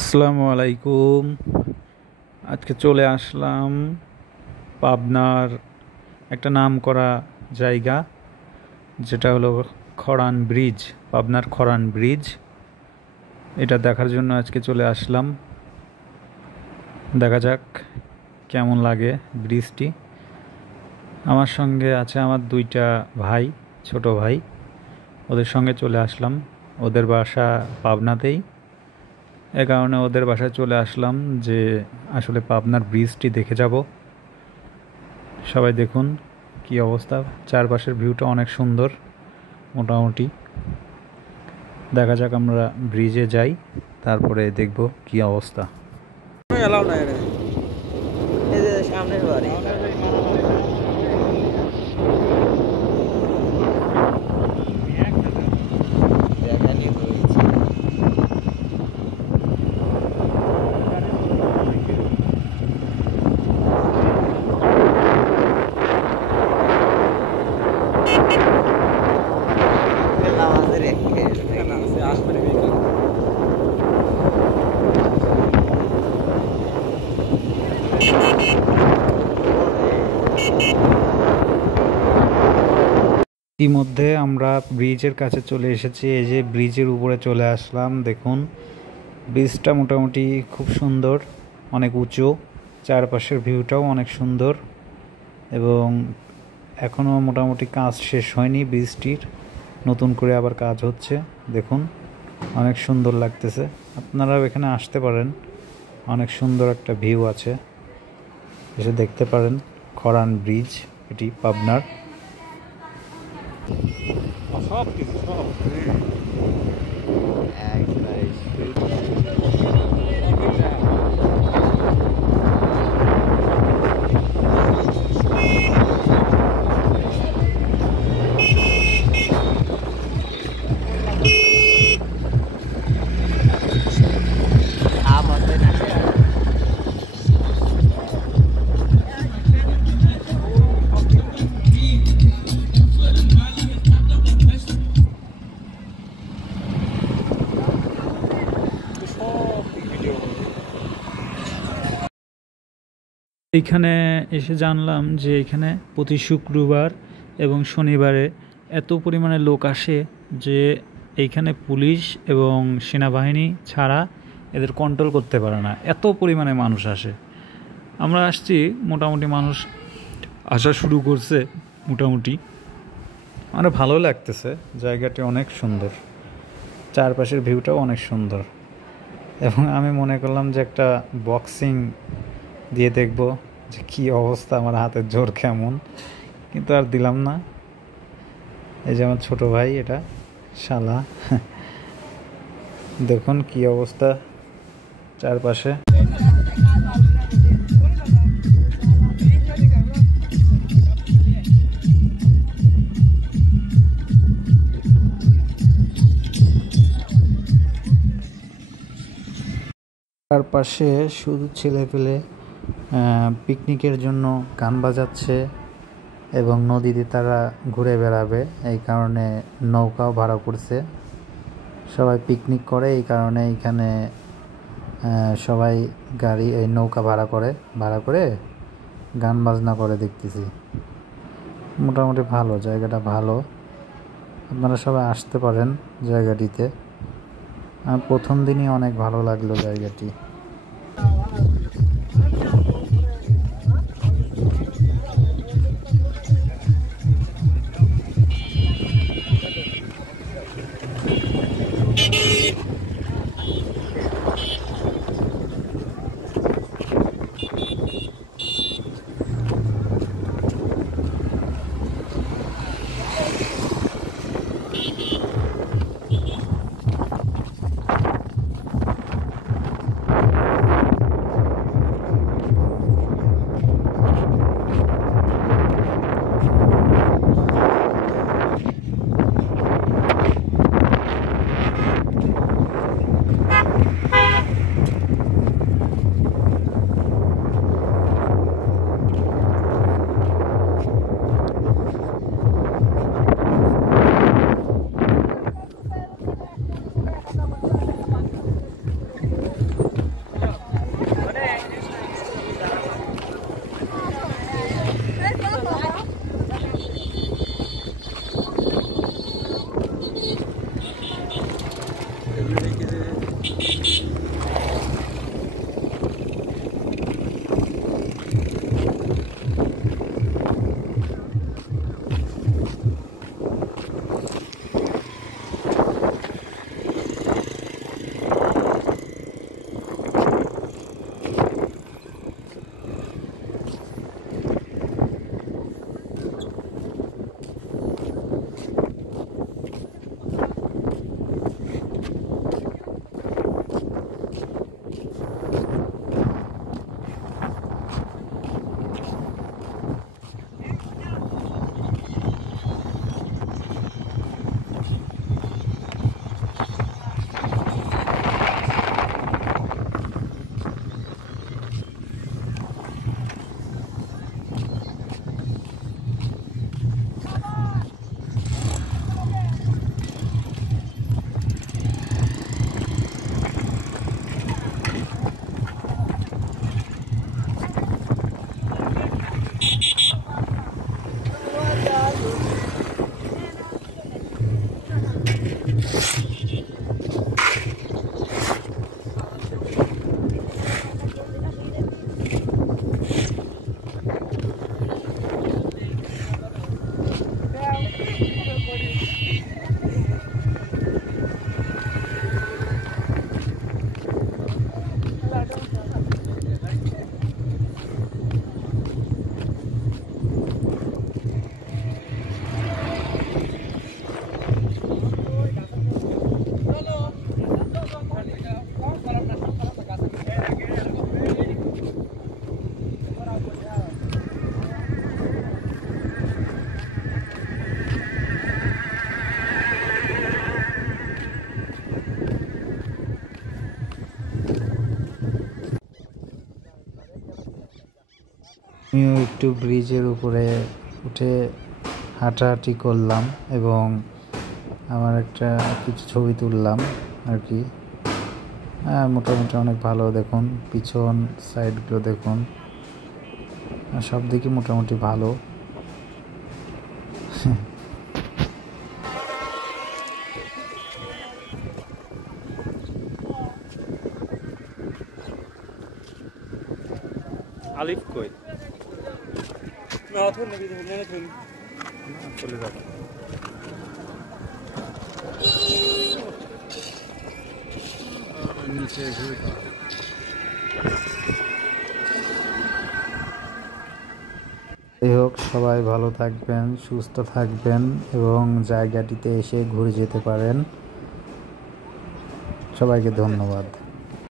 আসসালামু আলাইকুম। আজকে চলে আসলাম পাবনার একটা নামকরা জায়গা, যেটা হলো খরান ব্রিজ। পাবনার খরান ব্রিজ, এটা দেখার জন্য আজকে চলে আসলাম। দেখা যাক কেমন লাগে ব্রিজটি। আমার সঙ্গে আছে আমার দুইটা ভাই, ছোট ভাই। ওদের সঙ্গে চলে আসলাম। ওদের বাসা পাবনাতেই, এ কারণে ওদের বাসায় চলে আসলাম যে আসলে পাবনার ব্রিজটি দেখে যাব। সবাই দেখুন কি অবস্থা, চারপাশের ভিউটা অনেক সুন্দর। মোটামুটি দেখা যাক, আমরা ব্রিজে যাই, তারপরে দেখব কি অবস্থা। সামনের বাড়ি ইতিমধ্যে আমরা ব্রিজের কাছে চলে এসেছি। এই যে ব্রিজের উপরে চলে আসলাম। দেখুন ব্রিজটা মোটামুটি খুব সুন্দর, অনেক উঁচু, চারপাশের ভিউটাও অনেক সুন্দর এবং এখনও মোটামুটি কাজ শেষ হয়নি ব্রিজটির, নতুন করে আবার কাজ হচ্ছে। দেখুন অনেক সুন্দর লাগতেছে, আপনারাও এখানে আসতে পারেন। অনেক সুন্দর একটা ভিউ আছে, এসে দেখতে পারেন। খরান ব্রিজ, এটি পাবনার। সব কিছু সব এইখানে এসে জানলাম যে এখানে প্রতি শুক্রবার এবং শনিবারে এত পরিমাণে লোক আসে যে এইখানে পুলিশ এবং সেনাবাহিনী ছাড়া এদের কন্ট্রোল করতে পারে না, এত পরিমাণে মানুষ আসে। আমরা আসছি, মোটামুটি মানুষ আসা শুরু করছে। মোটামুটি আমার ভালো লাগতেছে, জায়গাটি অনেক সুন্দর, চারপাশের ভিউটাও অনেক সুন্দর। এবং আমি মনে করলাম যে একটা বক্সিং দিয়ে দেখব যে কী অবস্থা, আমার হাতের জোর কেমন, কিন্তু আর দিলাম না। এই যে আমার ছোটো ভাই, এটা শালা। দেখুন কি অবস্থা চারপাশে। চারপাশে শুধু ছেলেপেলে পিকনিকের জন্য গান বাজাচ্ছে এবং নদীতে তারা ঘুরে বেড়াবে, এই কারণে নৌকাও ভাড়া করছে। সবাই পিকনিক করে, এই কারণে এখানে সবাই গাড়ি এই নৌকা ভাড়া করে গান বাজনা করে দেখতেছি। মোটামুটি ভালো, জায়গাটা ভালো, আপনারা সবাই আসতে পারেন জায়গাটিতে। আমার প্রথম দিনই অনেক ভালো লাগলো জায়গাটি। আমিও একটু ব্রিজের উপরে উঠে হাঁটাহাঁটি করলাম এবং আমার একটা কিছু ছবি তুললাম আর কি। মোটামুটি অনেক ভালো, দেখুন পিছন সাইডগুলো দেখুন, সব দিকে মোটামুটি ভালো। আলিফ কই? চলে যাবে। নিচে ঘুরে যাই হোক, সবাই ভালো থাকবেন, সুস্থ থাকবেন এবং জায়গাটিতে এসে ঘুরে যেতে পারেন। সবাইকে ধন্যবাদ।